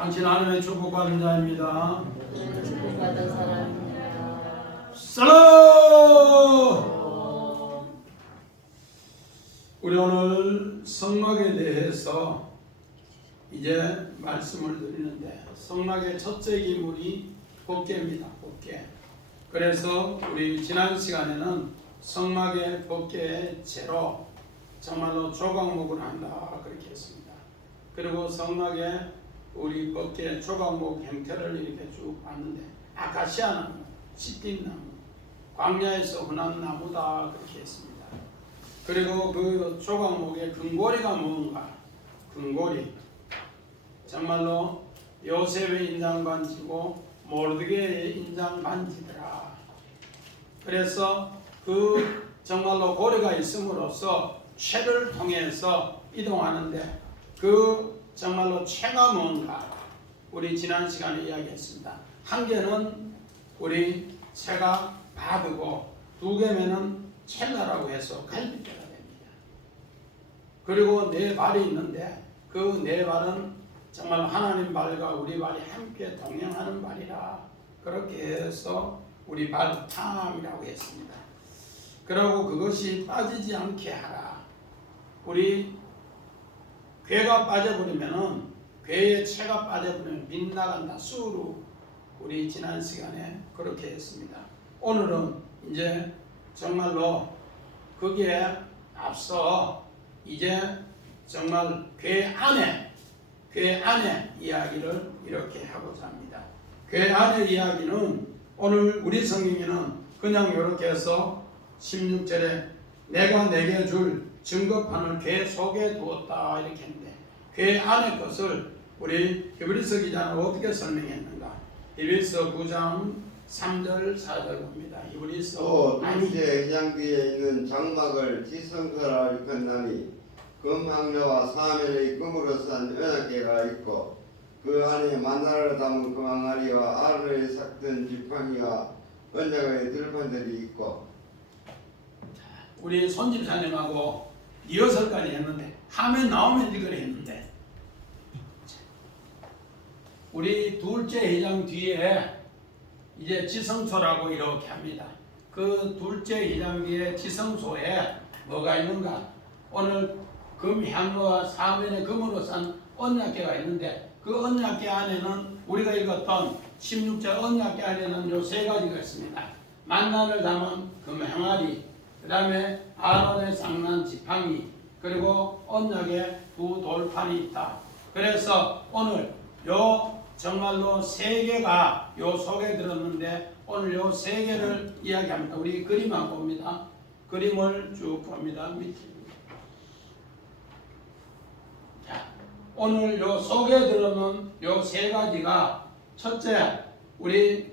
당신 하나님의 축복받은 자입니다. 축복받은 사람입니다. 살로! 우리 오늘 성막에 대해서 이제 말씀을 드리는데, 성막의 첫째 기물이 법궤입니다. 법궤. 그래서 우리 지난 시간에는 성막의 법궤의 제로, 정말로 조각목을 한다 그렇게 했습니다. 그리고 성막에 우리 법궤 조각목 형태를 이렇게 쭉 봤는데, 아카시아 나무, 시띠 나무, 광야에서 흔한 나무다 그렇게 했습니다. 그리고 그 조각목의 근고리가 뭔가, 근고리, 정말로 요셉의 인장 반지고 모르드게의 인장 반지더라. 그래서 그 정말로 고리가 있음으로써 채를 통해서 이동하는데, 그 정말로 채가 뭔가 우리 지난 시간에 이야기했습니다. 한 개는 우리 채가 바드고, 두 개면은 첼라라고 해서 갈빗대가 됩니다. 그리고 네 발이 있는데, 그 네 발은 정말 하나님 발과 우리 발이 함께 동행하는 발이라 그렇게 해서 우리 발 탐이라고 했습니다. 그리고 그것이 빠지지 않게 하라. 우리 괴가 빠져버리면은, 괴의 채가 빠져버리면 빗나간다, 수로 우리 지난 시간에 그렇게 했습니다. 오늘은 이제 정말로 거기에 앞서 이제 정말 괴 안에 이야기를 이렇게 하고자 합니다. 괴 안의 이야기는 오늘 우리 성경에는 그냥 이렇게 해서 16절에 내가 내게 줄 증거판을 괴 속에 두었다 이렇게 했는데, 괴 안의 것을 우리 히브리서 기자는 어떻게 설명했는가? 히브리서 9장 3절 4절 봅니다. 히브리서 또 둘째 회장 뒤에 있는 장막을 지성소라 일컫나니 금항려와 사면의 금으로 싼 은하계가 있고, 그 안에 만나를 담은 금항아리와 아론의 삭든 지팡이와 언약의 들판들이 있고. 우리 손집사님하고 리허설까지 했는데, 화면 나오면 이걸 했는데, 우리 둘째 회장 뒤에 이제 지성소라고 이렇게 합니다. 그 둘째 회장 뒤에 지성소에 뭐가 있는가? 오늘 금향로와 사면의 금으로 싼 언약궤가 있는데, 그 언약궤 안에는 우리가 읽었던 16절 언약궤 안에는 요 세 가지가 있습니다. 만나를 담은 금항아리, 그 다음에 아론의 쌍난 지팡이, 그리고 언약의 두 돌판이 있다. 그래서 오늘 요 정말로 세 개가 요 속에 들었는데, 오늘 요 세 개를 이야기합니다. 우리 그림만 봅니다. 그림을 쭉 봅니다. 밑에. 오늘 요 속에 들어있는 요 세 가지가, 첫째 우리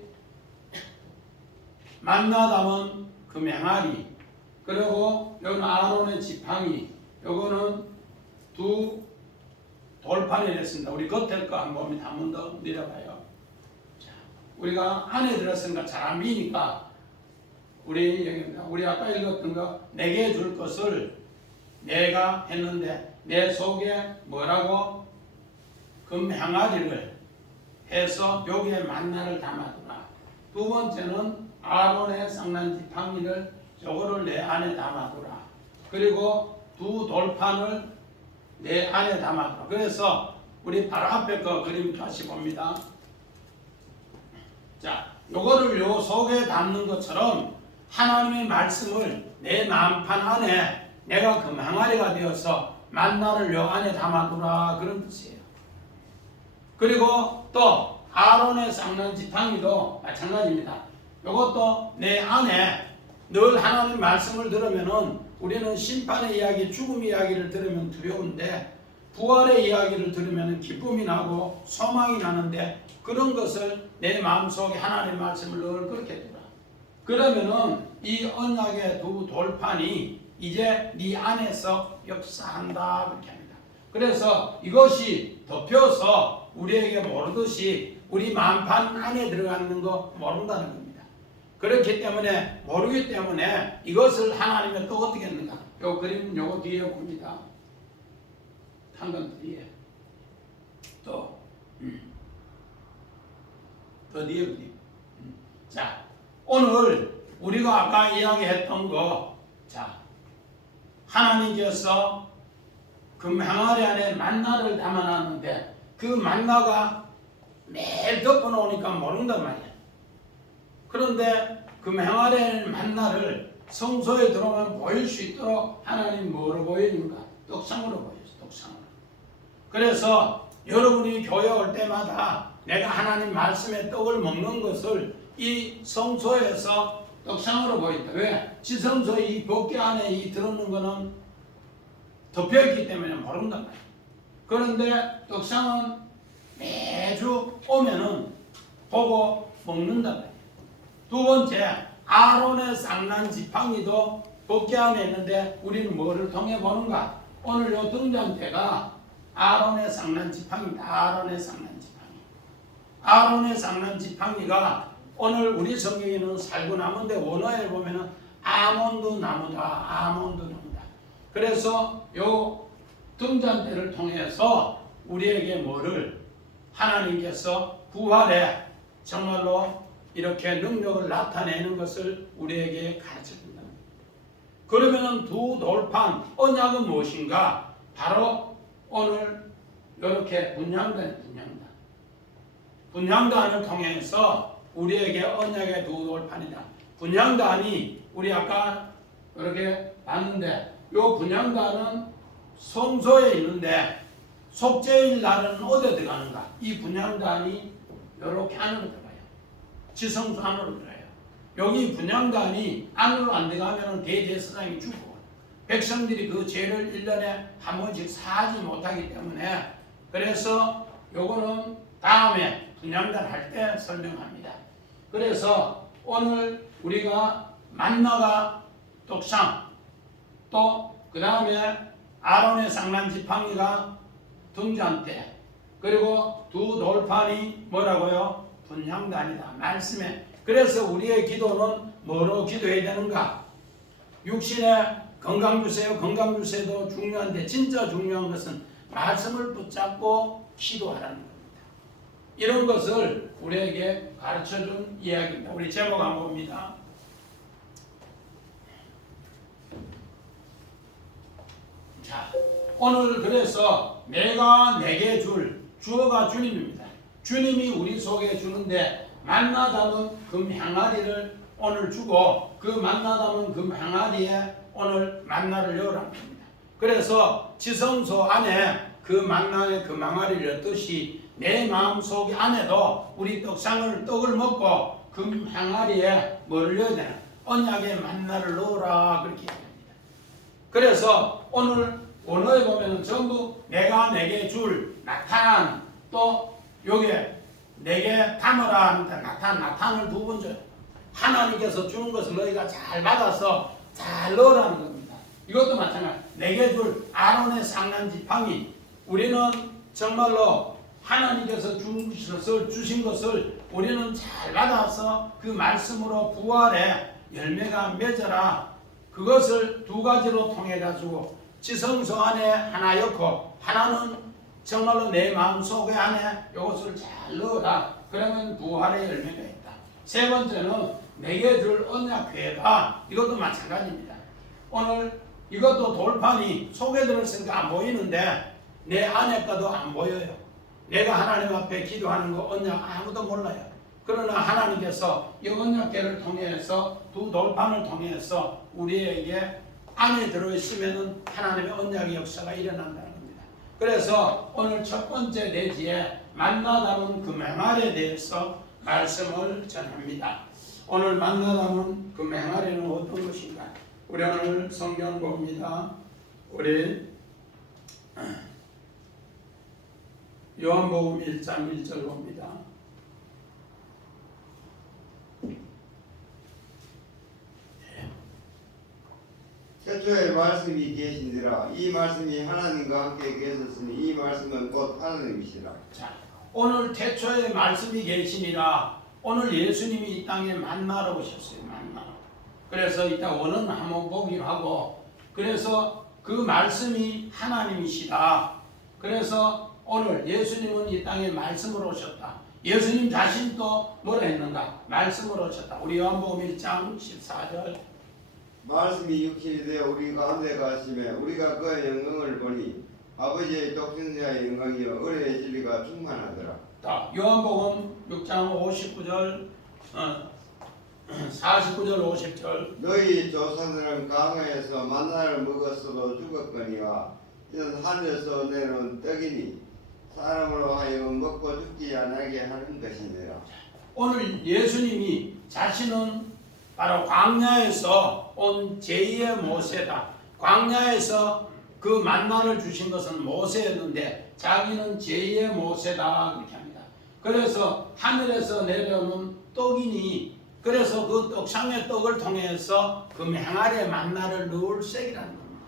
만나 담은 그 맹아리, 그리고 요는 아론의 지팡이, 요거는 두 돌판이 됐습니다. 우리 겉에 거 한번 봅니다. 한 번 더 내려봐요. 자, 우리가 안에 들었으니까 잘 안 보이니까 우리 아까 읽었던 거, 내게 줄 것을 내가 했는데 내 속에 뭐라고? 금항아리를 해서 여기에 만나를 담아두라. 두 번째는 아론의 쌍난 지팡이를 저거를 내 안에 담아두라. 그리고 두 돌판을 내 안에 담아두라. 그래서 우리 바로 앞에 그 그림 다시 봅니다. 자, 요거를 요 속에 담는 것처럼 하나님의 말씀을 내 마음판 안에 내가 금항아리가 되어서 만나를 요 안에 담아두라, 그런 뜻이에요. 그리고 또 아론의 쌍난 지팡이도 마찬가지입니다. 이것도 내 안에 늘 하나님 말씀을 들으면은, 우리는 심판의 이야기, 죽음 이야기를 들으면 두려운데, 부활의 이야기를 들으면 기쁨이 나고 소망이 나는데, 그런 것을 내 마음속에 하나님의 말씀을 늘 그렇게 두라. 그러면은 이 언약의 두 돌판이 이제 네 안에서 역사한다 그렇게 합니다. 그래서 이것이 덮여서 우리에게 모르듯이 우리 마음판 안에 들어가는 거 모른다는 겁니다. 그렇기 때문에, 모르기 때문에 이것을 하나님은 또 어떻게 했는가? 요 그림 요거 뒤에 봅니다. 한 건 뒤에 또 어디에? 자, 오늘 우리가 아까 이야기했던 거, 자, 하나님께서 금 항아리 안에 만나를 담아놨는데 그 만나가 매일 덮어놓으니까 모른단 말이야. 그런데 금 항아리 만나를 성소에 들어오면 보일 수 있도록 하나님 뭐로 보여줍니까? 떡상으로 보여줘, 떡상으로. 그래서 여러분이 교회 올 때마다 내가 하나님 말씀의 떡을 먹는 것을 이 성소에서 떡상으로 보인다. 왜? 지성소 이 법궤 안에 이 들어있는 거는 덮여있기 때문에 모른단 말이야. 그런데 떡상은 매주 오면은 보고 먹는단 말이야. 두 번째, 아론의 쌍난 지팡이도 법궤 안에 있는데 우리는 뭐를 통해 보는가? 오늘 요 등잔대가 아론의 쌍난 지팡이다. 아론의 쌍난 지팡이. 아론의 쌍난 지팡이가 오늘 우리 성경에는 살구나무인데 원어에 보면은 아몬드 나무다. 아몬드 나무다. 그래서 요 등잔대를 통해서 우리에게 뭐를 하나님께서 부활에 정말로 이렇게 능력을 나타내는 것을 우리에게 가르쳐준다. 그러면은 두 돌판 언약은 무엇인가? 바로 오늘 이렇게 분향단을 통해서 우리에게 언약의 두 돌판이다. 분향단이 우리 아까 이렇게 봤는데 이 분향단은 성소에 있는데 속죄일 날은 어디에 들어가는가? 이 분향단이 이렇게 안으로 들어가요. 지성소 안으로 들어가요. 여기 분향단이 안으로 안 들어가면 대제사장이 죽고 백성들이 그 죄를 1년에 한 번씩 사하지 못하기 때문에 그래서 요거는 다음에 분향단 할 때 설명합니다. 그래서 오늘 우리가 만나가 떡상 또 그 다음에 아론의 쌍난 지팡이가 등잔대 그리고 두 돌판이 뭐라고요? 분향단이다. 말씀에. 그래서 우리의 기도는 뭐로 기도해야 되는가? 육신에 건강 주세요. 건강 주세요도 중요한데 진짜 중요한 것은 말씀을 붙잡고 기도하라는 겁니다. 이런 것을 우리에게 가르쳐준 이야기입니다. 우리 제목 한번 봅니다. 자, 오늘 그래서 내가 내게 줄 주어가 주님입니다. 주님이 우리 속에 주는데 만나 담은 금 항아리를 오늘 주고 그 만나 담은 금 항아리에 오늘 만나를 넣으라는 겁니다. 그래서 지성소 안에 그 만나의 금 항아리를 넣듯이 내 마음속 안에도 우리 떡을 먹고 금 항아리에 뭐를 넣어야 되나? 언약의 만나를 넣으라 그렇게 얘기합니다. 그래서 오늘 원어에 보면 전부 내가 내게 줄 나탄 또 요게 내게 담으라 하는데 나탄을 두 번 줘요. 하나님께서 주는 것을 너희가 잘 받아서 잘 넣으라는 겁니다. 이것도 마찬가지. 내게 줄 아론의 쌍난 지팡이. 우리는 정말로 하나님께서 주신 것을 우리는 잘 받아서 그 말씀으로 부활의 열매가 맺어라. 그것을 두 가지로 통해 가지고 지성소 안에 하나 넣고 하나는 정말로 내 마음속에 안에 이것을 잘 넣어라. 그러면 부활의 열매가 있다. 세 번째는 내게 줄 언약궤다. 이것도 마찬가지입니다. 오늘 이것도 돌판이 속에 들어있으니까 안 보이는데 내 안에 거도 안 보여요. 내가 하나님 앞에 기도하는 거 언약 아무도 몰라요. 그러나 하나님께서 이 언약궤를 통해서 두 돌판을 통해서 우리에게 안에 들어있으면 하나님의 언약의 역사가 일어난다는 겁니다. 그래서 오늘 첫 번째 내지에 만나 담은 그 맹활에 대해서 말씀을 전합니다. 오늘 만나 담은 그 맹활에는 어떤 것인가? 우리 오늘 성경 봅니다. 우리 요한복음 1장 1절 봅니다. 태초에 말씀이 계신지라 이 말씀이 하나님과 함께 계셨으니 이 말씀은 곧 하나님이시라. 자, 오늘 태초에 말씀이 계시니라. 오늘 예수님이 이 땅에 만나러 오셨어요. 만나러. 그래서 이따 원은 한번 보기로 하고 그래서 그 말씀이 하나님이시다. 그래서 오늘 예수님은 이 땅에 말씀으로 오셨다. 예수님 자신도 뭐라 했는가? 말씀으로 오셨다. 우리 요한복음 1장 14절. 말씀이 육신이 되어 우리 가운데 가심에 우리가 그의 영광을 보니 아버지의 독생자의 영광이여 은혜의 진리가 충만하더라. 자, 요한복음 6장 59절 49절 50절. 너희 조상들은 강에서 만나를 먹었어도 죽었거니와 이는 하늘에서 내려온 떡이니 사람으로 하여금 먹고 죽지 않게 하는 것이니라. 오늘 예수님이 자신은 바로 광야에서 온 제2의 모세다. 광야에서 그 만나를 주신 것은 모세였는데 자기는 제2의 모세다 그렇게 합니다. 그래서 하늘에서 내려오는 떡이니 그래서 그 떡상의 떡을 통해서 그 맹아리에 만나를 넣을 색이라는 겁니다.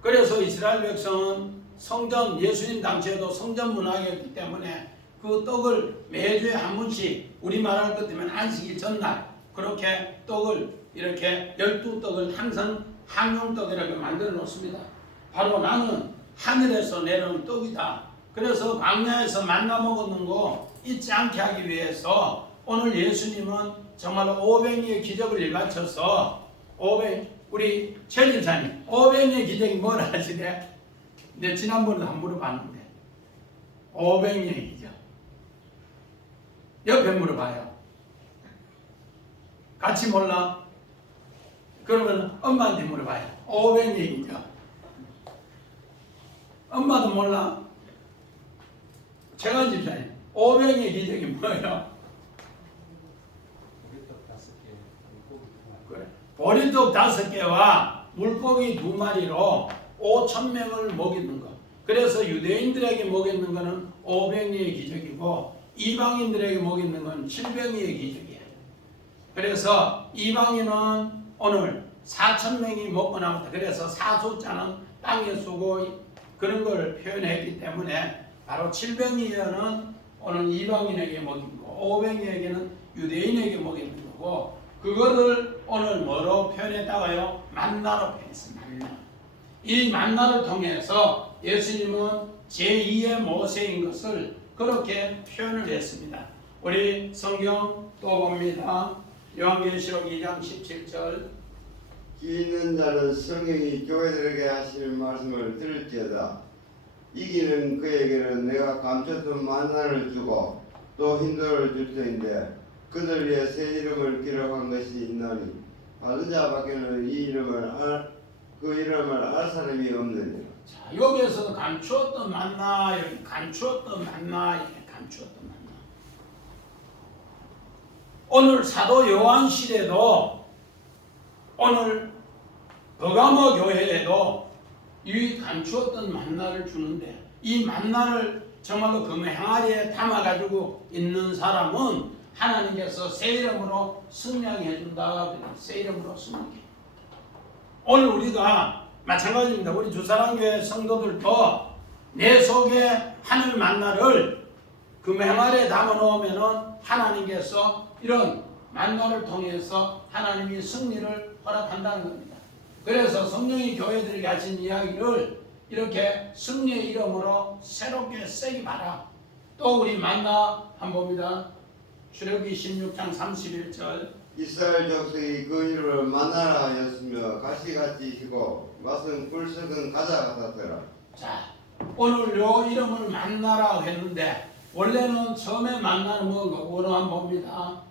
그래서 이스라엘 백성은 성전 예수님 당시에도 성전 문화였기 때문에 그 떡을 매주에 한 번씩 우리 말할 것 때문에 안식일 전날 그렇게 떡을 이렇게 12떡을 항상 항용떡이라고 만들어 놓습니다. 바로 나는 하늘에서 내려온 떡이다. 그래서 광야에서 만나 먹었는 거 잊지 않게 하기 위해서 오늘 예수님은 정말 오병이의 기적을 일바쳐서 우리 최 집사님 오병이의 기적이 뭐라 하시대? 근데 지난번에도 한 물어봤는데 오병이의 기적 옆에 물어봐요. 같이 몰라? 그러면 엄마한테 물어봐요. 오병이의 기적 엄마도 몰라? 최강 집사님 오병이의 기적이 뭐예요? 보리떡 5개와 물고기 2마리로 5,000명을 먹이는 것. 그래서 유대인들에게 먹이는 것은 오병이의 기적이고 이방인들에게 먹이는 건 7병이의 기적이에요. 그래서 이방인은 오늘 4,000명이 먹고 남았다. 그래서 사소자는 땅에 쓰고 그런 걸 표현했기 때문에 바로 7병이는 오늘 이방인에게 먹이고 오병이에게는 유대인에게 먹이는 거고 그거를 오늘 뭐로 표현했다고요? 만나로 표현했습니다. 만나. 이 만나를 통해서 예수님은 제2의 모세인 것을 그렇게 표현을 했습니다. 우리 성경 또 봅니다. 요한계시록 2장 17절. 귀 있는 자는 성령이 교회들에게 하시는 말씀을 들을지어다. 이기는 그에게는 내가 감췄던 만나를 주고 또 흰돌을 줄 터인데 그들 위에 새 이름을 기록한 것이 있나니 받은 자밖에는 그 이름을 알 사람이 없느니라. 자, 여기에서 감추었던 만나, 여기 감추었던 만나, 이렇게 감추었던 만나. 오늘 사도 요한 시대도 오늘 버가모 교회에도 이 감추었던 만나를 주는데 이 만나를 정말로 그 항아리에 담아가지고 있는 사람은 하나님께서 새 이름으로 승리하게 해준다. 새 이름으로 승리하게. 오늘 우리가 마찬가지입니다. 우리 주사랑교회 성도들도 내 속에 하늘 만나를 그 맹아리에 담아놓으면은 하나님께서 이런 만나를 통해서 하나님이 승리를 허락한다는 겁니다. 그래서 성령이 교회들에게 하신 이야기를 이렇게 승리의 이름으로 새롭게 쓰기 바라. 또 우리 만나 한번 봅니다. 출애굽기 16장 31절. 이스라엘 족속이 그 이름을 만나라 하였으며 가시같이 희고 맛은 꿀 썩은 가자 같았더라. 자, 오늘 요 이름을 만나라 했는데 원래는 처음에 만나는 뭔가 원어 한번 봅니다.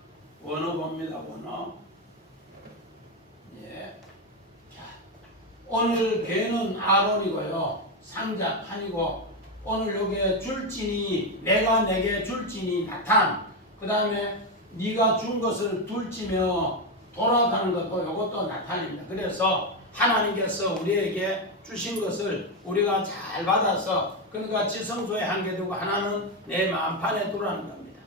원어 봅니다. 원어. 예. 자, 오늘 개는 아론이고요. 상자 판이고 오늘 여기에 줄진이 내가 내게 줄진이 나탄. 그 다음에 네가 준 것을 둘지며 돌아가는 것도 이것도 나타납니다. 그래서 하나님께서 우리에게 주신 것을 우리가 잘 받아서 그러니까 지성소에 한 개 두고 하나는 내 마음판에 두라는 겁니다.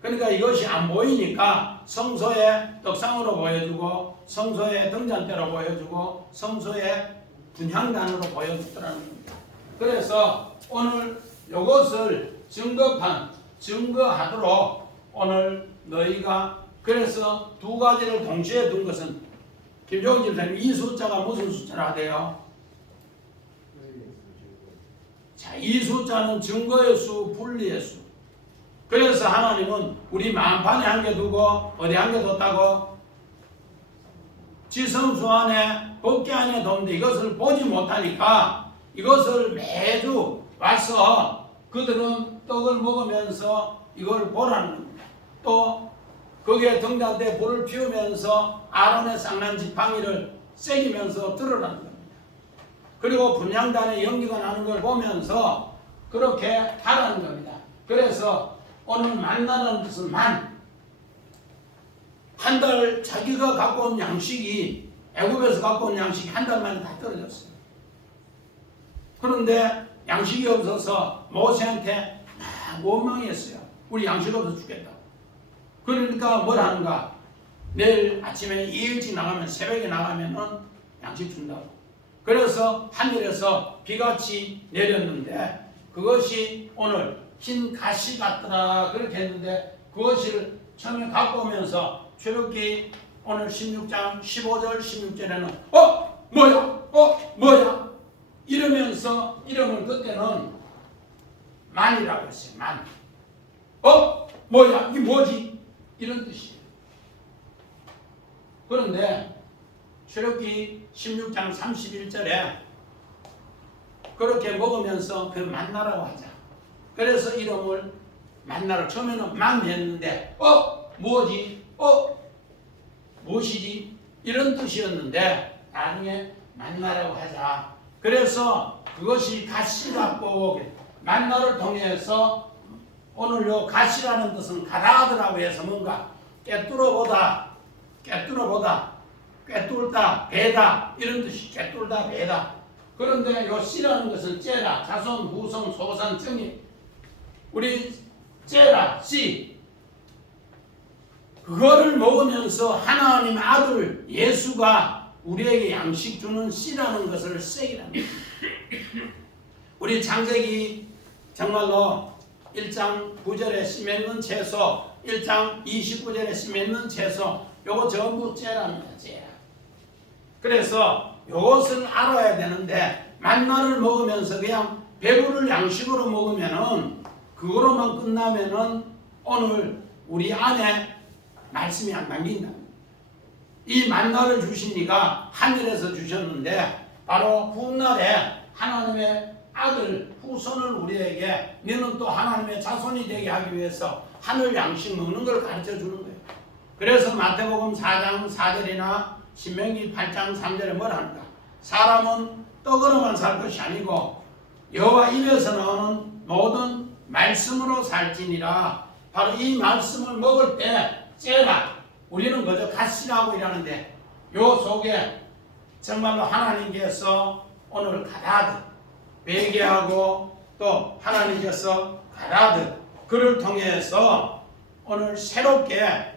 그러니까 이것이 안 보이니까 성소에 떡상으로 보여주고 성소에 등잔대로 보여주고 성소에 분향단으로 보여주더라는 겁니다. 그래서 오늘 이것을 증거하도록 오늘 너희가 그래서 두 가지를 동시에 둔 것은 김종훈 집사님 이 숫자가 무슨 숫자라 돼요? 자, 이 숫자는 증거의 수, 분리의 수. 그래서 하나님은 우리 만판에 한 개 두고 어디 한 개 뒀다고? 지성소 안에 법궤 안에 뒀는데 이것을 보지 못하니까 이것을 매주 와서 그들은 떡을 먹으면서 이걸 보라는 겁니다. 또 거기에 등잔대에 불을 피우면서 아론의 쌍난 지팡이를 새기면서 들으라는 겁니다. 그리고 분향단에 연기가 나는 걸 보면서 그렇게 하라는 겁니다. 그래서 오늘 만나는 뜻은 한 달 자기가 갖고 온 양식이 애굽에서 갖고 온 양식이 한 달 만에 다 떨어졌어요. 그런데 양식이 없어서 모세한테 막 원망했어요. 우리 양식 없어서 죽겠다. 그러니까 뭘 하는가? 내일 아침에 일찍 나가면 새벽에 나가면은 양식 준다고. 그래서 하늘에서 비같이 내렸는데 그것이 오늘 흰 가시 같더라 그렇게 했는데 그것을 처음에 갖고 오면서 출애굽기 오늘 16장 15절 16절에는 뭐야 이러면서 이름을 그때는 만이라고 했어요. 만. 뭐야 이 뭐지 이런 뜻이에요. 그런데 출애굽기 16장 31절에 그렇게 먹으면서 그 만나라고 하자. 그래서 이름을 만나로 처음에는 만 했는데 뭐지? 무엇이지? 이런 뜻이었는데 나중에 만나라고 하자. 그래서 그것이 가시라고 만나를 통해서 오늘 요 가시라는 뜻은 가라드라고 해서 뭔가 꿰뚫어보다 꿰뚫다 배다 이런 뜻이 꿰뚫다 배다. 그런데 요 씨라는 것은 째라 자손 후손 소산 정이 우리 째라 씨 그거를 먹으면서 하나님 아들 예수가 우리에게 양식 주는 씨라는 것을 새기랍니다. 우리 창세기 정말로 1장 9절에 씨 맺는 채소 1장 29절에 씨 맺는 채소 요거 전부 째랍니다. 째라. 그래서 요것을 알아야 되는데 만나를 먹으면서 그냥 배부를 양식으로 먹으면은 그거로만 끝나면은 오늘 우리 안에 말씀이 안 담긴다. 이 만나를 주신 이가 하늘에서 주셨는데 바로 훗날에 하나님의 아들 후손을 우리에게 너는 또 하나님의 자손이 되게 하기 위해서 하늘 양식 먹는 걸 가르쳐 주는 거예요. 그래서 마태복음 4장 4절이나 신명기 8장 3절에 뭘 합니까? 사람은 떡으로만 살 것이 아니고 여호와 입에서 나오는 모든 말씀으로 살지니라. 바로 이 말씀을 먹을 때 째라 우리는 그저 가시라고 일하는데 요 속에 정말로 하나님께서 오늘 가라드 회개하고 또 하나님께서 가라드 그를 통해서 오늘 새롭게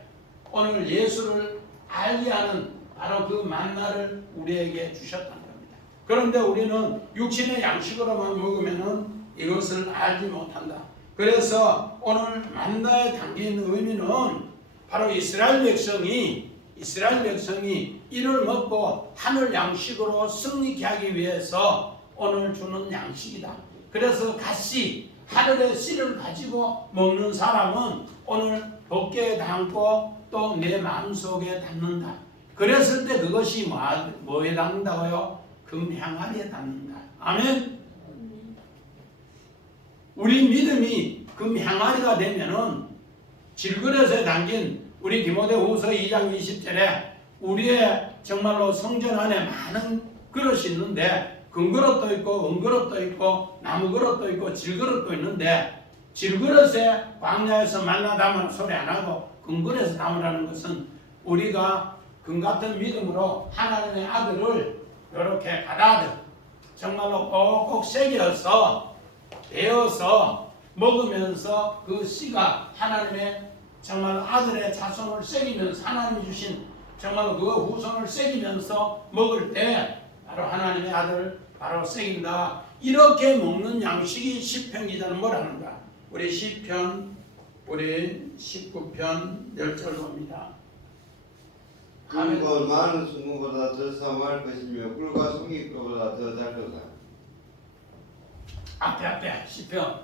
오늘 예수를 알게 하는 바로 그 만나를 우리에게 주셨다는 겁니다. 그런데 우리는 육신의 양식으로만 먹으면은 이것을 알지 못한다. 그래서 오늘 만나에 담긴 의미는 바로 이스라엘 백성이 이를 먹고 하늘 양식으로 승리케 하기 위해서 오늘 주는 양식이다. 그래서 가시 하늘의 씨를 가지고 먹는 사람은 오늘 법궤에 담고 또 내 마음속에 담는다. 그랬을 때 그것이 뭐에 담는다고요? 금향아리에 담는다. 아멘. 우리 믿음이 금향아리가 되면은 질그릇에 담긴 우리 디모데후서 2장 20절에 우리의 정말로 성전 안에 많은 그릇이 있는데 금그릇도 있고 은그릇도 있고 나무그릇도 있고 질그릇도 있는데 질그릇에 광야에서 만나 담으라는 소리 안 하고 금그릇에서 담으라는 것은 우리가 금같은 믿음으로 하나님의 아들을 이렇게 가라드 정말로 꼭꼭 새겨서 베어서 먹으면서 그 씨가 하나님의 정말 아들의 자손을 새기면서 하나님이 주신 정말 그 후손을 새기면서 먹을 때 바로 하나님의 아들 바로 새긴다. 이렇게 먹는 양식이 시편 기자는 뭐라는가? 우리 시편 우리 19편 10절 봅니다. 꿀과 많은 수모보다 더 사모할 것이며 꿀과 송이보다 더 달도다. 앞에 시편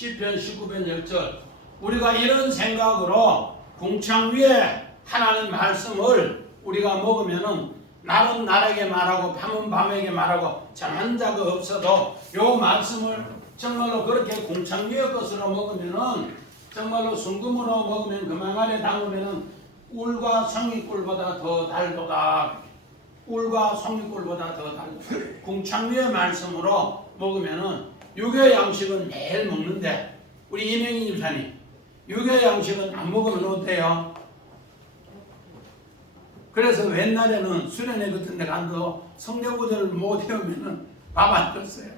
시편 19편 10절. 우리가 이런 생각으로 궁창 위에 하나님 말씀을 우리가 먹으면은 날은 날에게 말하고 밤은 밤에게 말하고 잠한 자가 없어도 요 말씀을 정말로 그렇게 궁창 위의 것으로 먹으면은 정말로 순금으로 먹으면 그망 안에 담으면은 꿀과 성리꿀보다 더 달도다. 꿀과 성리꿀보다 더 달도다. 궁창 위의 말씀으로 먹으면은 유교 양식은 매일 먹는데 우리 이명희 집사님 유교 양식은 안 먹으면 어때요? 그래서 옛날에는 수련회 같은 데 가도 성경 구절을 못 외우면은 밥 안 줬어요.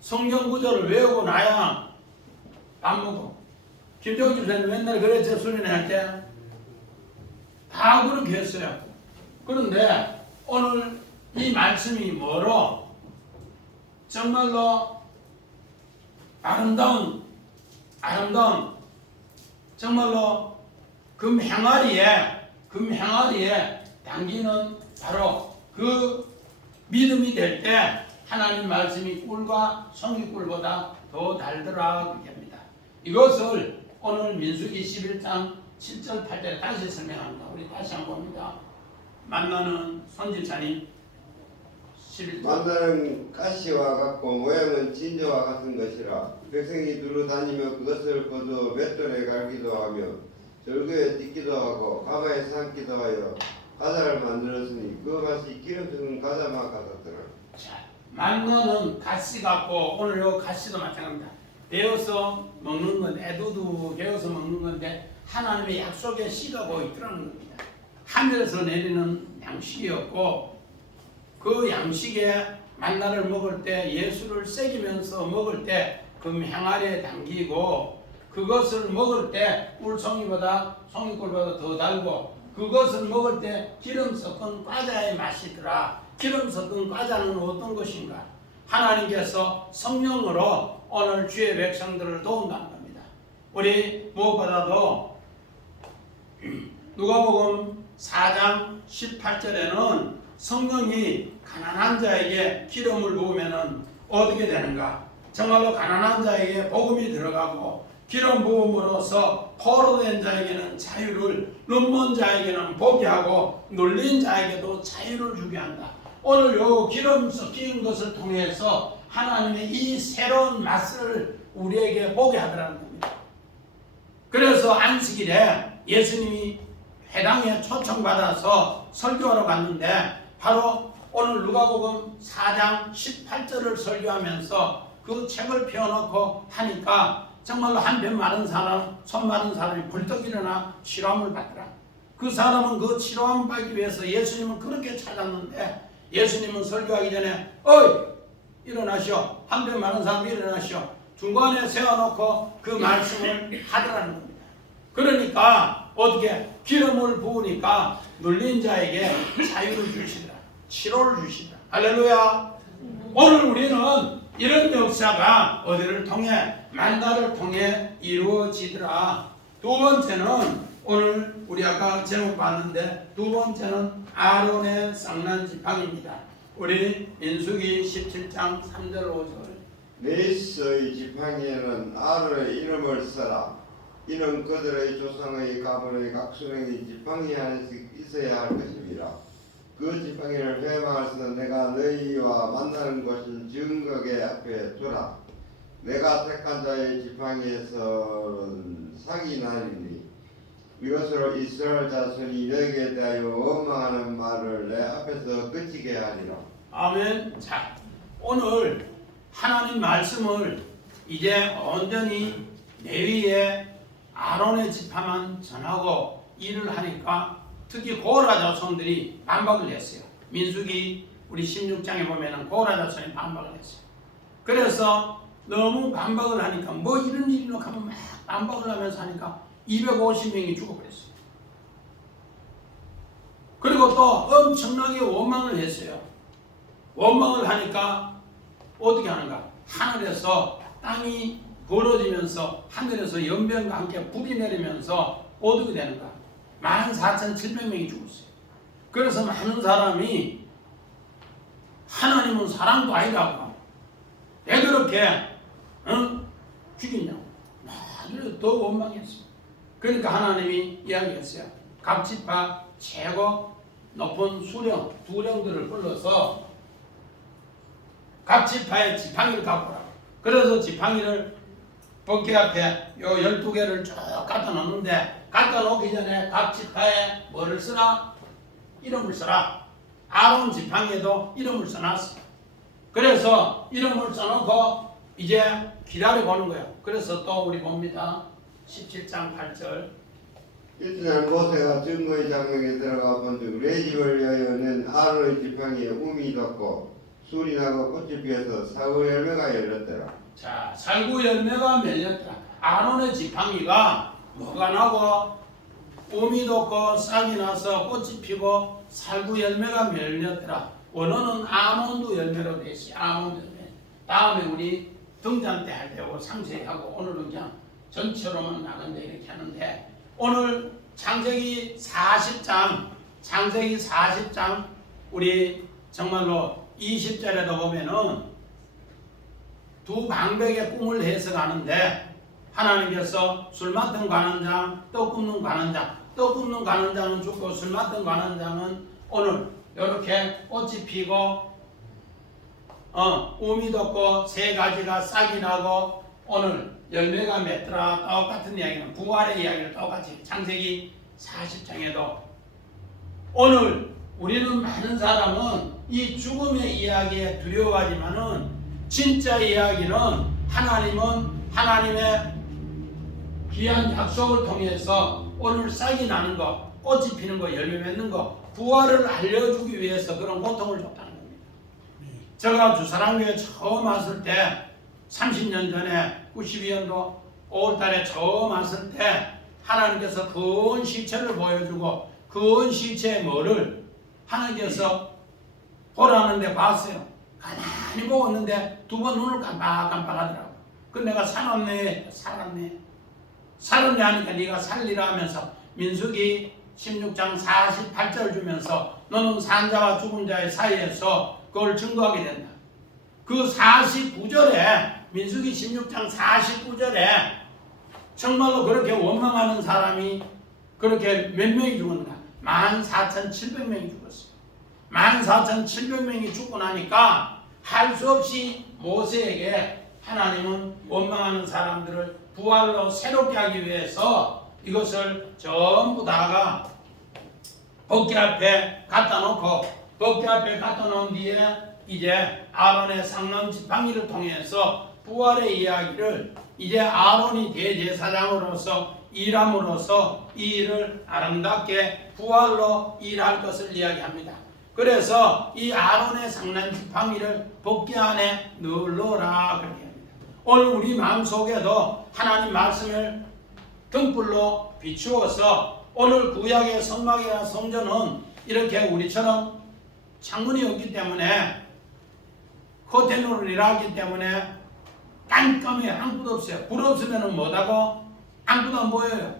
성경 구절을 외우고 나야 밥 먹고. 김정우 집사님 맨날 그랬죠. 수련회 할 때. 다 그렇게 했어요. 그런데 오늘 이 말씀이 뭐로 정말로 아름다운 정말로 금행아리에 당기는 바로 그 믿음이 될 때 하나님 말씀이 꿀과 성리꿀보다 더 달더라 그렇게 합니다. 이것을 오늘 민수기 11장 7절 8절에 다시 설명합니다. 우리 다시 한번 봅니다. 만나는 손집사님 11절. 만나는 가시와 같고 모양은 진저와 같은 것이라 백성이 두루 다니며 그것을 거두어 맷돌에 갈기도 하며 절구에 딛기도 하고 가마에 삼기도 하여 과자를 만들었으니 그 맛이 기름 섞은 과자맛 같았더라. 자, 만나는 가시 같고 오늘 요 가시도 마찬가지입니다. 배워서 먹는 건데 애도도 배워서 먹는 건데 하나님의 약속의 씨가 거기 있더라는 겁니다. 하늘에서 내리는 양식이었고 그 양식에 만나를 먹을 때 예수를 새기면서 먹을 때 금행아리에 담기고 그것을 먹을 때 꿀송이보다 송이꿀보다 더 달고 그것을 먹을 때 기름 섞은 과자의 맛이더라. 기름 섞은 과자는 어떤 것인가? 하나님께서 성령으로 오늘 주의 백성들을 도운다는 겁니다. 우리 무엇보다도 누가복음 4장 18절에는 성령이 가난한 자에게 기름을 부으면은 어떻게 되는가? 정말로 가난한 자에게 복음이 들어가고 기름 부음으로써 포로된 자에게는 자유를, 눈먼 자에게는 보게 하고 눌린 자에게도 자유를 주게 한다. 오늘 요 기름 섞인 것을 통해서 하나님의 이 새로운 맛을 우리에게 보게 하더라는 겁니다. 그래서 안식일에 예수님이 회당에 초청받아서 설교하러 갔는데 바로 오늘 누가복음 4장 18절을 설교하면서 그 책을 펴놓고 하니까 정말로 한편 마른 사람, 손 마른 사람이 벌떡 일어나 치료함을 받더라. 그 사람은 그 치료함을 받기 위해서 예수님을 그렇게 찾았는데 예수님은 설교하기 전에 어이 일어나시오. 한편 마른 사람이 일어나시오. 중간에 세워놓고 그 말씀을 하더라는 겁니다. 그러니까 어떻게 기름을 부으니까 눌린 자에게 자유를 주시더라. 치료를 주시더라. 할렐루야. 오늘 우리는 이런 역사가 어디를 통해 만나를 통해 이루어지더라. 두 번째는 오늘 우리 아까 제목 봤는데 두 번째는 아론의 쌍난 지팡입니다. 우리 민수기 17장 3절 5절. 메리스의 지팡이에는 아론의 이름을 써라. 이는 그들의 조상의 가문의 각순의 지팡이 안에 있어야 할 것입니다. 그 지팡이를 회방에서 내가 너희와 만나는 곳인 증거계 앞에 두라. 내가 택한 자의 지팡이에서는 상이 나리니 이것으로 이스라엘 자손이 너에게 대하여 원망하는 말을 내 앞에서 그치게 하리라. 아멘. 자, 오늘 하나님 말씀을 이제 온전히 레위의 아론의 지파만 전하고 일을 하니까 특히 고라 자손들이 반박을 했어요. 민수기 우리 16장에 보면은 고라 자손이 반박을 했어요. 그래서 너무 반박을 하니까 뭐 이런 일이 하면 막 반박을 하면서 하니까 250명이 죽어버렸어요. 그리고 또 엄청나게 원망을 했어요. 원망을 하니까 어떻게 하는가? 하늘에서 땅이 벌어지면서 하늘에서 연병과 함께 불이 내리면서 어떻게 되는가? 14,700명이 죽었어요. 그래서 많은 사람이 하나님은 사랑도 아니라고 왜 그렇게 죽이냐고 아주 더 원망했어. 그러니까 하나님이 이야기했어요. 각 지파 최고 높은 수령 두령들을 불러서 각 지파의 지팡이를 갖고 오라고. 그래서 지팡이를 법궤 앞에 요 12개를 쭉 갖다 놓는데 갖다 놓기 전에 각 지파에 뭐를 쓰라? 이름을 써라. 아론 지팡이에도 이름을 써놨어. 그래서 이름을 써놓고 이제 기다려보는 거예요. 그래서 또 우리 봅니다. 17장 8절. 이튿날 모세가 증거의 장막에 들어가 본즉 레집을 위하여 낸 아론의 지팡이에 움이 돋고 술이 나고 꽃이 피어서 사고 열매가 열렸더라. 자, 살구 열매가 맺렸더라. 아론의 지팡이가 뭐가 나고 움이 돋고 싹이 나서 꽃이 피고 살구 열매가 맺렸더라. 원어는 아몬드 열매로 되어 있어요. 아몬드 열매. 다음에 우리 등장 때 할 때 상세히 하고 오늘은 그냥 전체로만 나간다 이렇게 하는데 오늘 창세기 40장 우리 정말로 20절에도 보면은 두 방백의 꿈을 해석하는데 하나님께서 술 맡은 관원장, 떡 굽는 관원장, 떡 굽는 관원장은 죽고 술 맡은 관원장은 오늘 이렇게 꽃이 피고 움이 돋고 세 가지가 싹이 나고 오늘 열매가 맺더라. 똑같은 이야기는 부활의 이야기를 똑같이 창세기 40장에도 오늘 우리는 많은 사람은 이 죽음의 이야기에 두려워하지만은 진짜 이야기는 하나님은 하나님의 귀한 약속을 통해서 오늘 싹이 나는 거, 꽃이 피는 거, 열매 맺는 거, 부활을 알려주기 위해서 그런 고통을 줬다는 겁니다. 제가 주사랑교회 처음 왔을 때 30년 전에 92년도 5월달에 처음 왔을 때 하나님께서 그 시체를 보여주고 그 시체의 뭐를 하나님께서 보라는데 봤어요. 가만히 보고 있는데 두 번 눈을 깜빡깜빡하더라고. 그 내가 살았네 하니까 네가 살리라 하면서 민수기 16장 48절 주면서 너는 산자와 죽은 자의 사이에서 그걸 증거하게 된다. 그 49절에 민수기 16장 49절에 정말로 그렇게 원망하는 사람이 그렇게 몇 명이 죽었나? 14,700명이 죽었어요. 14,700명이 죽고 나니까 할 수 없이 모세에게 하나님은 원망하는 사람들을 부활로 새롭게 하기 위해서 이것을 전부 다가 법궤 앞에 갖다 놓고 법궤 앞에 갖다 놓은 뒤에 이제 아론의 상남 지팡이를 통해서 부활의 이야기를 이제 아론이 대제사장으로서 일함으로써 이 일을 아름답게 부활로 일할 것을 이야기합니다. 그래서 이 아론의 상난 지팡이를 법궤 안에 넣으라 그렇게 합니다. 오늘 우리 마음속에도 하나님 말씀을 등불로 비추어서 오늘 구약의 성막이나 성전은 이렇게 우리처럼 창문이 없기 때문에 커튼으로 일하기 때문에 깜깜해요. 아무것도 없어요. 불 없으면 뭐다고? 아무것도 안 보여요.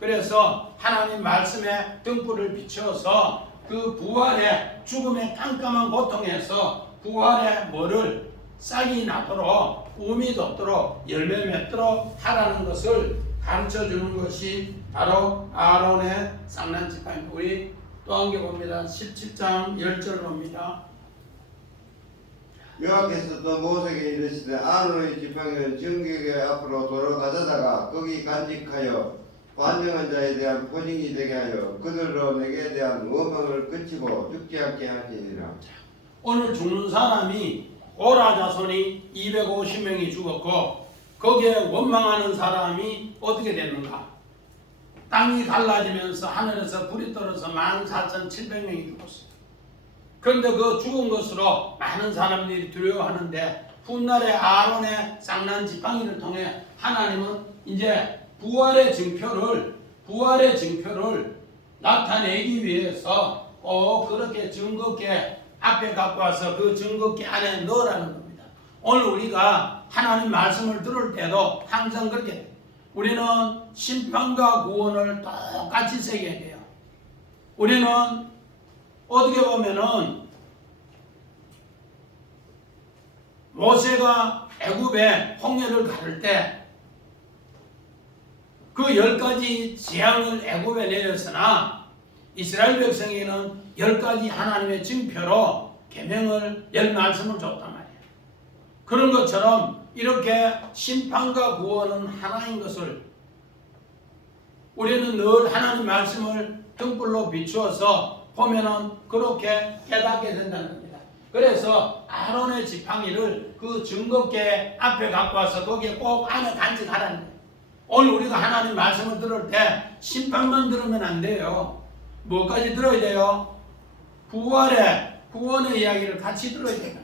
그래서 하나님 말씀에 등불을 비춰서 그 부활의 죽음의 깜깜한 고통에서 부활의 뭐를 싹이 나도록 움이 돋도록 열매 맺도록 하라는 것을 가르쳐 주는 것이 바로 아론의 상난 지팡이입니다. 우리 또 한 개 봅니다. 17장 10절 봅니다. 여호와께서 또 모세에게 이르시되 아론의 지팡이는 정결계 앞으로 돌아가다가 거기 간직하여 반영한 자에 대한 포징이 되게 하여 그들로 내게 대한 원망을 그치고 죽지 않게 하시니라. 오늘 죽는 사람이 고라 자손이 250명이 죽었고 거기에 원망하는 사람이 어떻게 됐는가? 땅이 갈라지면서 하늘에서 불이 떨어져 14,700명이 죽었어요. 그런데 그 죽은 것으로 많은 사람들이 두려워하는데 훗날에 아론의 쌍난 지팡이를 통해 하나님은 이제 부활의 증표를 나타내기 위해서 꼭 그렇게 증거궤 앞에 갖고 와서 그 증거궤 안에 넣으라는 겁니다. 오늘 우리가 하나님 말씀을 들을 때도 항상 그렇게 돼요. 우리는 심판과 구원을 똑같이 새겨야 돼요. 우리는 어떻게 보면은 모세가 애굽의 홍해를 가를 때 그 10가지 재앙을 애굽에 내렸으나 이스라엘 백성에게는 10가지 하나님의 증표로 계명을 10말씀을 줬단 말이에요. 그런 것처럼 이렇게 심판과 구원은 하나인 것을 우리는 늘 하나님 말씀을 등불로 비추어서 보면은 그렇게 깨닫게 된다는 겁니다. 그래서 아론의 지팡이를 그 증거궤 앞에 갖고 와서 거기에 꼭 안에 간직하라는 거예요. 오늘 우리가 하나님 말씀을 들을 때 심판만 들으면 안 돼요. 뭐까지 들어야 돼요? 구원의 이야기를 같이 들어야 돼요.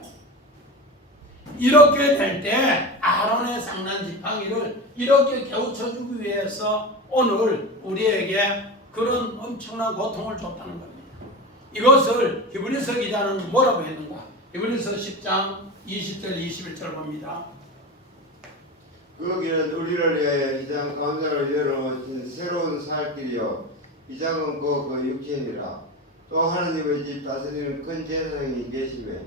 이렇게 될 때 아론의 상난 지팡이를 이렇게 깨우쳐주기 위해서 오늘 우리에게 그런 엄청난 고통을 줬다는 겁니다. 이것을 히브리서 기자는 뭐라고 했는가? 히브리서 10장 20절 21절 봅니다. 그 길은 우리를 위하여 이장 가운데로 열어놓으신 새로운 살 길이요 이장은 그 육체니라. 또 하나님의 집 다스리는 큰 제사장이 계시매.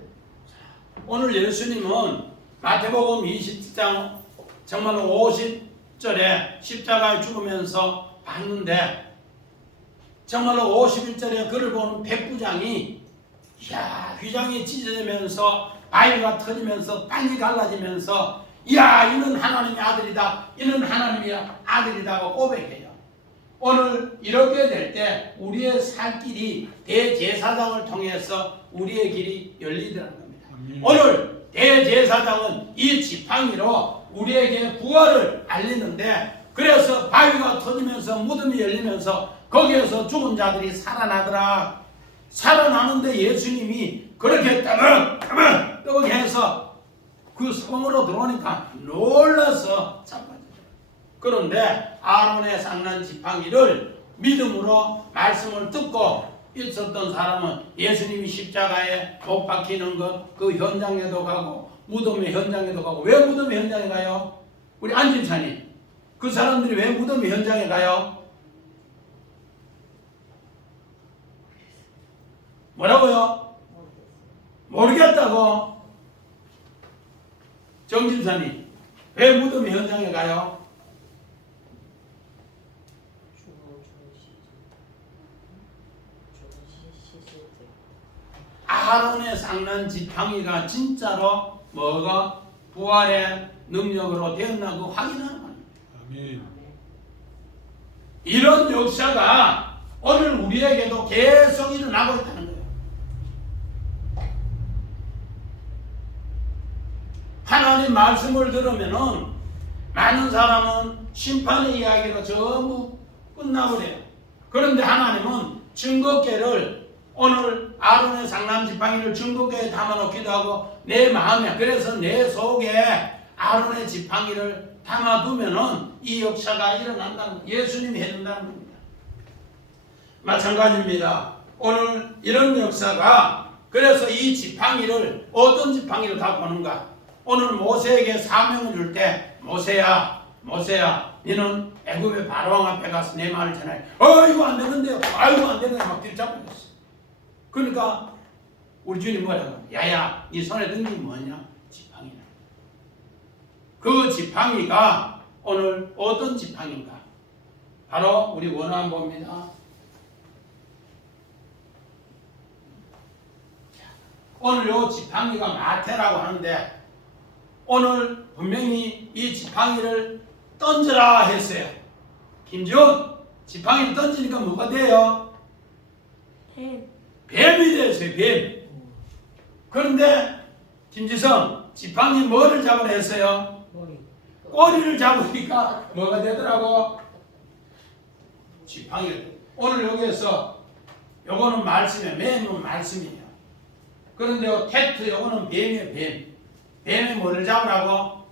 오늘 예수님은 마태복음 20장 정말로 50절에 십자가에 죽으면서 봤는데 정말로 51절에 그를 보는 백부장이 휘장이 찢어지면서 바위가 터지면서 땅이 갈라지면서 이는 하나님의 아들이다. 이는 하나님의 아들이다 하고 고백해요. 오늘 이렇게 될 때 우리의 살 길이 대제사장을 통해서 우리의 길이 열리더라는 겁니다. 오늘 대제사장은 이 지팡이로 우리에게 부활을 알리는데 그래서 바위가 터지면서 무덤이 열리면서 거기에서 죽은 자들이 살아나더라. 살아나는데 예수님이 그렇게 떠벅 해서 그 성으로 들어오니까 놀라서 자빠져요. 그런데 아론의 상난 지팡이를 믿음으로 말씀을 듣고 있었던 사람은 예수님이 십자가에 못 박히는 것 그 현장에도 가고 무덤의 현장에도 가고. 왜 무덤의 현장에 가요? 우리 안진사님, 그 사람들이 왜 무덤의 현장에 가요? 뭐라고요? 모르겠다고. 정진사님, 왜 무덤의 현장에 가요? 아론의 상난 지팡이가 진짜로 뭐가 부활의 능력으로 되었나 그 확인하는 거예요. 아멘. 이런 역사가 오늘 우리에게도 계속 일어나고 있다는 거예요. 하나님 말씀을 들으면은 많은 사람은 심판의 이야기로 전부 끝나버려요. 그런데 하나님은 증거궤를 오늘 아론의 상난 지팡이를 증거궤에 담아놓기도 하고 내 마음에, 그래서 내 속에 아론의 지팡이를 담아두면은 이 역사가 일어난다는 거예요. 예수님이 해준다는 겁니다. 마찬가지입니다. 오늘 이런 역사가, 그래서 이 지팡이를 어떤 지팡이를 갖고 오는가? 오늘 모세에게 사명을 줄 때 모세야 너는 애굽의 바로왕 앞에 가서 내 말을 전해. 이거 안 되는데요. 이거 안 되는데 막 뒤잡고 있어. 그러니까 우리 주님 뭐라고? 야야, 네 손에 든 게 뭐냐? 지팡이다. 그 지팡이가 오늘 어떤 지팡인가? 바로 우리 원어한 봅니다. 오늘 요 지팡이가 마태라고 하는데 오늘 분명히 이 지팡이를 던져라 했어요. 김지훈, 지팡이를 던지니까 뭐가 돼요? 뱀이 됐어요. 뱀. 그런데 김지성, 지팡이 뭐를 잡으라 했어요? 꼬리를 잡으니까 뭐가 되더라고? 지팡이. 오늘 여기에서 요거는 말씀이에요. 뱀은 말씀이에요. 그런데 요 텍트 요거는 뱀이에요. 뱀. 뱀이 뭐를 잡으라고?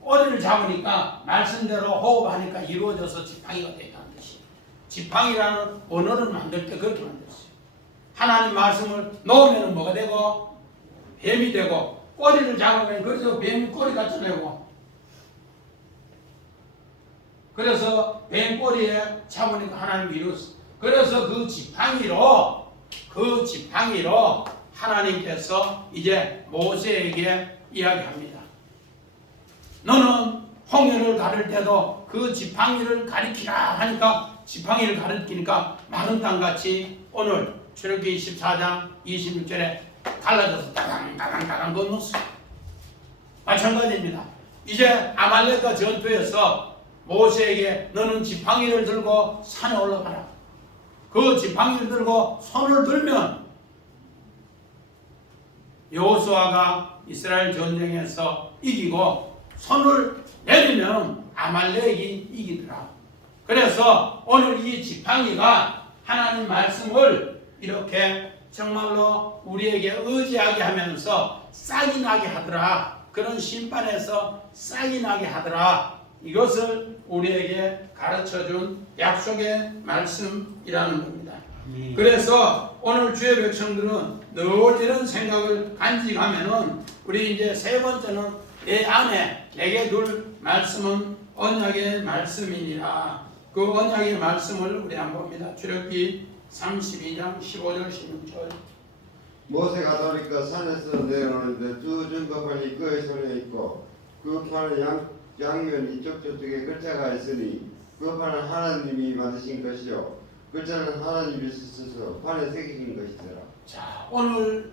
꼬리를 잡으니까 말씀대로 호흡하니까 이루어져서 지팡이가 됐다는 뜻이에요. 지팡이라는 언어를 만들 때 그렇게 만들었어요. 하나님 말씀을 놓으면 뭐가 되고? 뱀이 되고, 꼬리를 잡으면 그래서 뱀 꼬리 같잖아요. 그래서 뱀 꼬리에 잡으니까 하나님이 이루었어요. 그래서 그 지팡이로 하나님께서 이제 모세에게 이야기합니다. 너는 홍해를 가를 때도 그 지팡이를 가리키라 하니까 지팡이를 가리키니까 마른 땅같이 오늘 출애굽기 14장 26절에 갈라져서 따강따강따강 건넜어. 마찬가지입니다. 이제 아말렉과 전투에서 모세에게 너는 지팡이를 들고 산에 올라가라. 그 지팡이를 들고 손을 들면 여호수아가 이스라엘 전쟁에서 이기고 손을 내리면 아말렉이 이기더라. 그래서 오늘 이 지팡이가 하나님 말씀을 이렇게 정말로 우리에게 의지하게 하면서 싹이 나게 하더라. 그런 심판에서 싹이 나게 하더라. 이것을 우리에게 가르쳐준 약속의 말씀이라는 겁니다. 그래서 오늘 주의 백성들은 늘 이런 생각을 간직하면은 우리 이제 세 번째는 내 안에 내게 둘 말씀은 언약의 말씀이니라. 그 언약의 말씀을 우리 한번 봅니다. 출애굽기 32장 15절 16절. 모세가 돌이켜 산에서 내려오는데 두 증거판이 그의 손에 있고 그 판의 양면 이쪽 저쪽에 글자가 있으니 그 판은 하나님이 만드신 것이요 글자는 하나님이 쓰셔서 판에 새기신 것이더라. 자, 오늘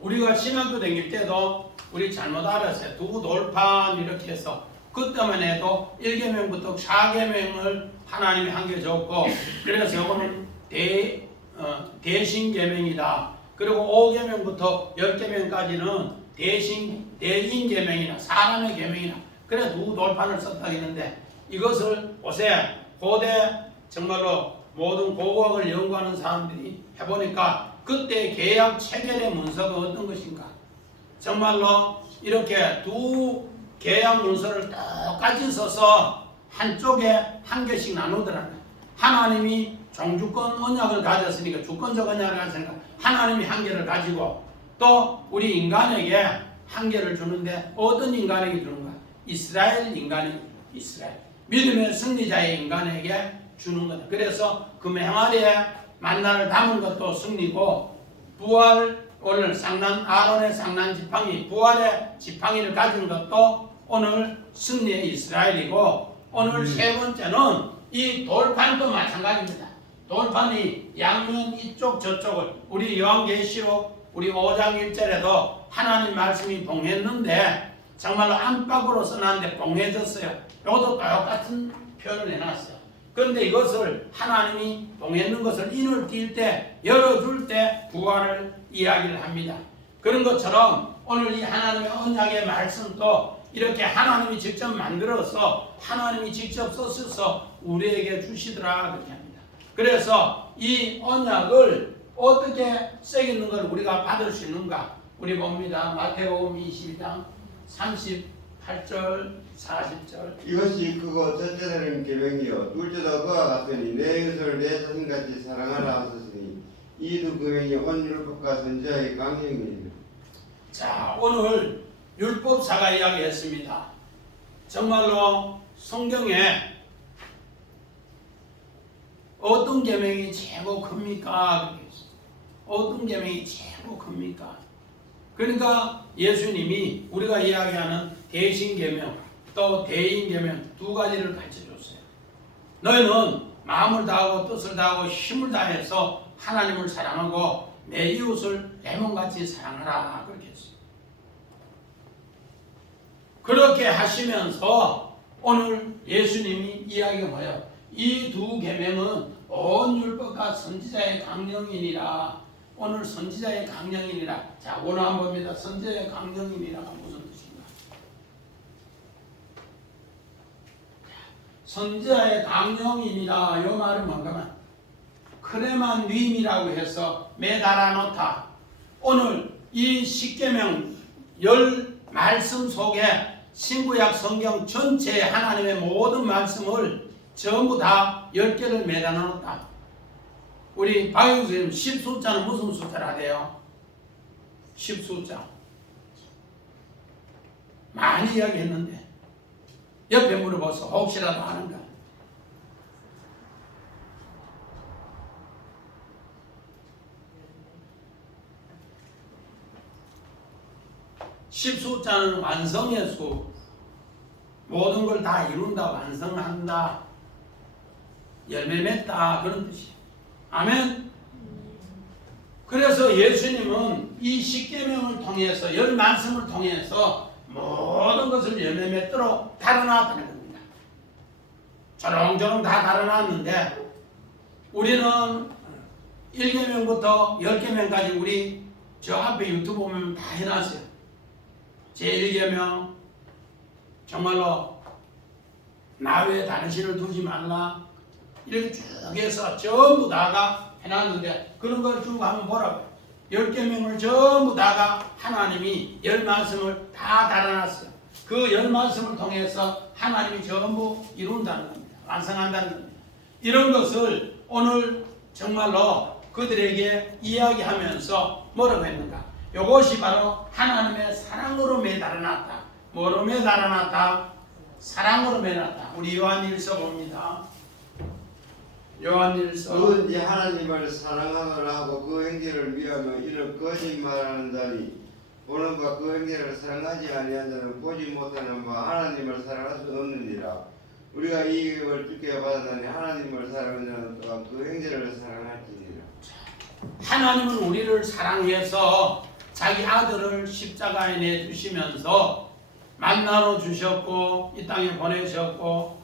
우리가 신학교 다닐 때도 우리 잘못 알았어요. 두 돌판 이렇게 해서 그때만 해도 1계명부터 4계명을 하나님이 한겨줬고 그래서 오늘 대신계명이다. 그리고 5계명부터 10계명까지는 대인계명이나 사람의 계명이나 그래 두 돌판을 썼다 했는데 이것을 보세요. 고대 정말로 모든 고고학을 연구하는 사람들이 해보니까 그때 계약 체결의 문서가 어떤 것인가. 정말로 이렇게 두 계약 문서를 똑같이 써서 한쪽에 한 개씩 나누더라고요. 하나님이 종주권 언약을 가졌으니까 주권적 언약을 가졌으니까 하나님이 한 개를 가지고 또 우리 인간에게 한 개를 주는데 어떤 인간에게 주는가? 이스라엘 인간에게 이스라엘 믿음의 승리자의 인간에게 주는 거다. 그래서 그 맹아리에 만나를 담은 것도 승리고 부활 오늘 아론의 상난 지팡이 부활의 지팡이를 가진 것도 오늘 승리의 이스라엘이고 오늘 세 번째는 이 돌판도 마찬가지입니다. 돌판이 양면 이쪽 저쪽을 우리 요한계시록 우리 5장 1절에도 하나님 말씀이 봉했는데 정말로 안팎으로 써놨는데 봉해졌어요. 이것도 똑같은 표현을 해놨어요. 그런데 이것을 하나님이 봉했는 것을 인을 띌 때 열어줄 때 부활을 이야기를 합니다. 그런 것처럼 오늘 이 하나님의 언약의 말씀도 이렇게 하나님이 직접 만들어서 하나님이 직접 써서 우리에게 주시더라 그렇게 합니다. 그래서 이 언약을 어떻게 새기는 걸 우리가 받을 수 있는가? 우리 봅니다. 마태복음 22장 38절 40절. 이것이 크고 첫째는 계명이요 둘째도 그와 같으니 내 이웃을 내 자신같이 사랑하라 하셨으니 이 두 계명이 온 율법과 선지자의 강령이니라. 자, 오늘 율법사가 이야기했습니다. 정말로 성경에 어떤 계명이 최고 큽니까? 어떤 계명이 최고 큽니까? 그러니까 예수님이 우리가 이야기하는 대신계명 또 대인계명 두 가지를 가르쳐줬어요. 너희는 마음을 다하고 뜻을 다하고 힘을 다해서 하나님을 사랑하고 내 이웃을 내 몸같이 사랑하라 그렇게 했어요. 그렇게 하시면서 오늘 예수님이 이야기가 뭐예요? 이 두 계명은 온 율법과 선지자의 강령이니라. 오늘 선지자의 강령이니라. 자, 오늘 한번 봅니다. 선지자의 강령이니라가 무슨 뜻인가? 선지자의 강령이니라. 이 말은 뭔가만 크레만 림이라고 해서 매달아 놓다. 오늘 이 십계명 10 말씀 속에 신구약 성경 전체의 하나님의 모든 말씀을 전부 다 10개를 매달아 놓다. 우리 박영수 선생님 10숫자는 무슨 숫자라 돼요? 10숫자 많이 이야기했는데 옆에 물어봐서 혹시라도 아는가? 십숫자는 완성의 수, 모든 걸 다 이룬다, 완성한다, 열매 맺다 그런 뜻이에요. 아멘. 그래서 예수님은 이 십계명을 통해서 열 말씀을 통해서 모든 것을 열매 맺도록 달아놨다는 겁니다. 조롱조롱 다 달아놨는데 우리는 1계명부터 10계명까지 우리 저 앞에 유튜브 보면 다 해놨어요. 제1계명 정말로 나 외에 당신을 두지 말라 이렇게 쭉 해서 전부 다가 해놨는데 그런 걸 쭉 한번 보라고요. 10계명을 전부 다가 하나님이 열 말씀을 다 달아놨어요. 그 열 말씀을 통해서 하나님이 전부 이룬다는 겁니다. 완성한다는 겁니다. 이런 것을 오늘 정말로 그들에게 이야기하면서 뭐라고 했는가? 이것이 바로 하나님의 사랑으로 매달아놨다. 뭐로 매달아놨다? 사랑으로 매달았다. 우리 요한일서 봅니다. 요한일서 누구든지 하나님을 사랑하노라 하고 그 행실을 미하며 이런 거짓말하는 자니 보는 바 그 행실을 사랑하지 아니한 자는 보지 못하는 바 하나님을 사랑할 수 없느니라. 우리가 이 계명을 주께 받았나니 하나님을 사랑하는 자는 또한 그 행실을 사랑할지니라. 하나님은 우리를 사랑해서 자기 아들을 십자가에 내주시면서 만나러 주셨고 이 땅에 보내셨고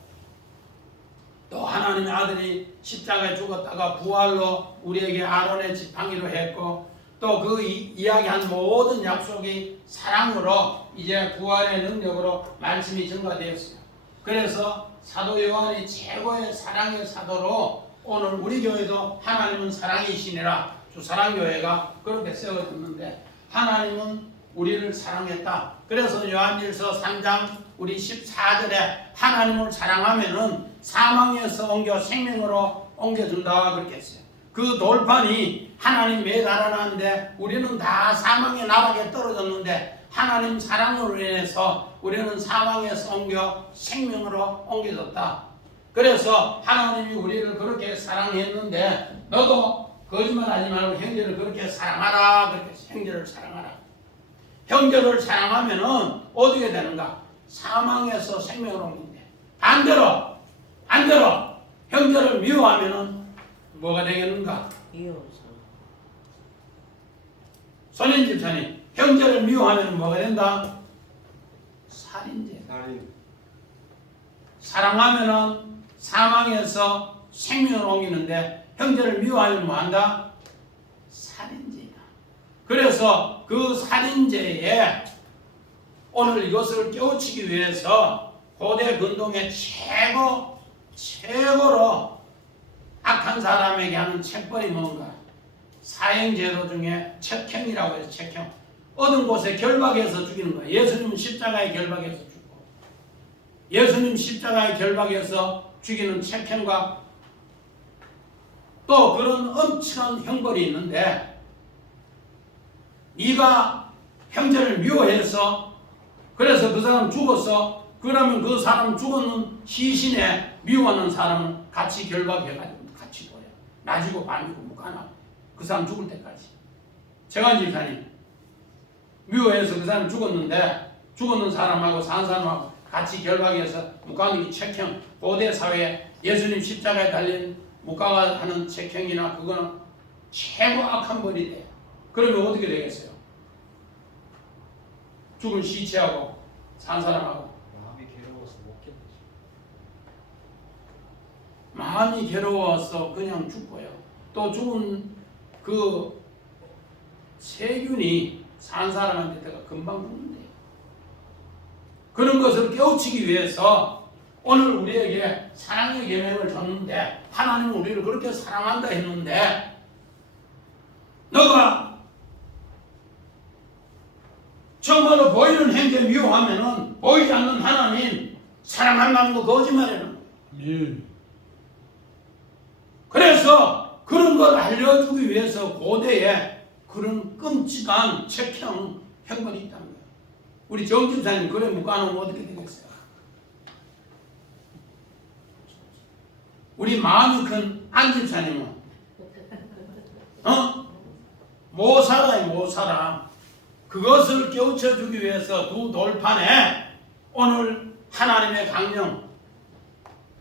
또 하나님의 아들이 십자가에 죽었다가 부활로 우리에게 아론의 지팡이로 했고 또 그 이야기한 모든 약속이 사랑으로 이제 부활의 능력으로 말씀이 증가되었어요. 그래서 사도 요한이 최고의 사랑의 사도로 오늘 우리 교회도 하나님은 사랑이시니라 주사랑교회가 그렇게 세워졌는데 하나님은 우리를 사랑했다. 그래서 요한일서 3장 우리 14절에 하나님을 사랑하면은 사망에서 옮겨 생명으로 옮겨준다 그렇게 했어요. 그 돌판이 하나님 매달아놨는데 우리는 다 사망의 나락에 떨어졌는데 하나님 사랑으로 인해서 우리는 사망에서 옮겨 생명으로 옮겨졌다. 그래서 하나님이 우리를 그렇게 사랑했는데 너도 거짓말하지 말고 형제를 그렇게 사랑하라. 그렇게 형제를 사랑하라. 형제를 사랑하면은 어떻게 되는가? 사망에서 생명으로 옮긴대. 반대로 형제를 미워하면은 뭐가 되겠는가? 이어서 손인 집사님, 형제를 미워하면 뭐가 된다? 살인죄. 사랑하면은 사망에서 생명을 옮기는데 형제를 미워하면 뭐한다? 살인죄다. 그래서 그 살인죄에 오늘 이것을 깨우치기 위해서 고대 근동의 최고로 악한 사람에게 하는 책벌이 뭔가? 사형제도 중에 책형이라고 해서 책형. 어떤 곳에 결박해서 죽이는 거예요. 예수님은 십자가에 결박해서 죽고 예수님 십자가에 결박해서 죽이는 책형과 또 그런 엄청난 형벌이 있는데 네가 형제를 미워해서 그래서 그 사람 죽었어. 그러면 그 사람 죽었는 시신에 미워하는 사람은 같이 결박해가지고 같이 둬요. 놔주고 반주고 묵가나 그 사람 죽을 때까지. 재관집사님 미워해서 그 사람 죽었는데 죽었는 사람하고 산 사람하고 같이 결박해서 묵가는 게 책형. 고대 사회에 예수님 십자가에 달린 묵가가 하는 책형이나 그거는 최고 악한 벌이 돼. 그러면 어떻게 되겠어요? 죽은 시체하고 산 사람하고 마음이 괴로워서 못 견디죠. 마음이 괴로워서 그냥 죽고요. 또 죽은 그 세균이 산 사람한테가 금방 죽는데요. 그런 것을 깨우치기 위해서 오늘 우리에게 사랑의 계명을 줬는데 하나님은 우리를 그렇게 사랑한다 했는데 너가 정말로 보이는 행제 미워하면은 보이지 않는 하나님 사랑한다는 거 거짓말이라는 거예요. 그래서 그런 걸 알려주기 위해서 고대에 그런 끔찍한 책형 형벌이 있다는 거예요. 우리 정집사님 그래 묵가놓으면 어떻게 되겠어요? 우리 마음이 큰 안집사님은 못 살아요. 못 살아. 그것을 깨우쳐주기 위해서 두 돌판에 오늘 하나님의 강령,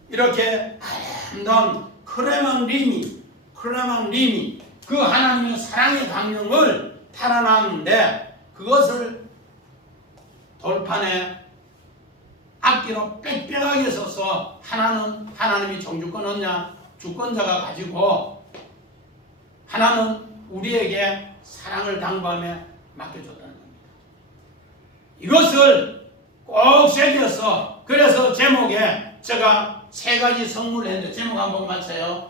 이렇게 아름다운 크레만 리미 그 하나님의 사랑의 강령을 탈환하는데, 그것을 돌판에 앞뒤로 빽빽하게 써서 하나는 하나님이 정주권 얻냐 주권자가 가지고, 하나는 우리에게 사랑을 당부하며 맡겨줬다는 겁니다. 이것을 꼭 새겨서, 그래서 제목에 제가 3가지 선물을 했는데, 제목 한번 맞춰요.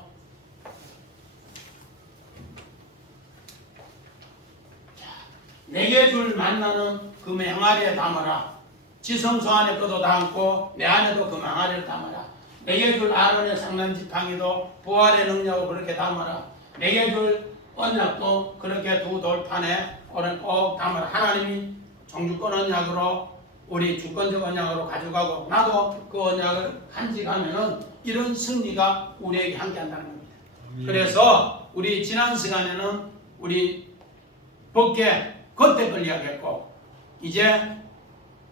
내게 줄 만나는 그 맹아리에 담아라. 지성소 안에 그도 담고 내 안에도 그 맹아리를 담아라. 내게 줄 아론의 상난 지팡이도 부활의 능력으로 그렇게 담아라. 내게 줄 언약도 그렇게 두 돌판에 꼭 담아라. 하나님이 정주권 언약으로, 우리 주권적 언약으로 가져가고, 나도 그 언약을 간직하면은 이런 승리가 우리에게 함께 한다는 겁니다. 그래서 우리 지난 시간에는 우리 법계 겉에 걸 이야기했고, 이제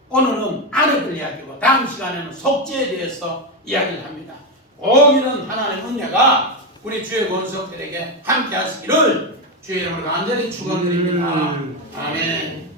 오늘은 안에 걸 이야기하고, 다음 시간에는 속죄에 대해서 이야기를 합니다. 꼭 이런 하나님의 은혜가 우리 주의 권속들에게 함께 하시기를 주의 이름으로 간절히 축원드립니다. 아멘.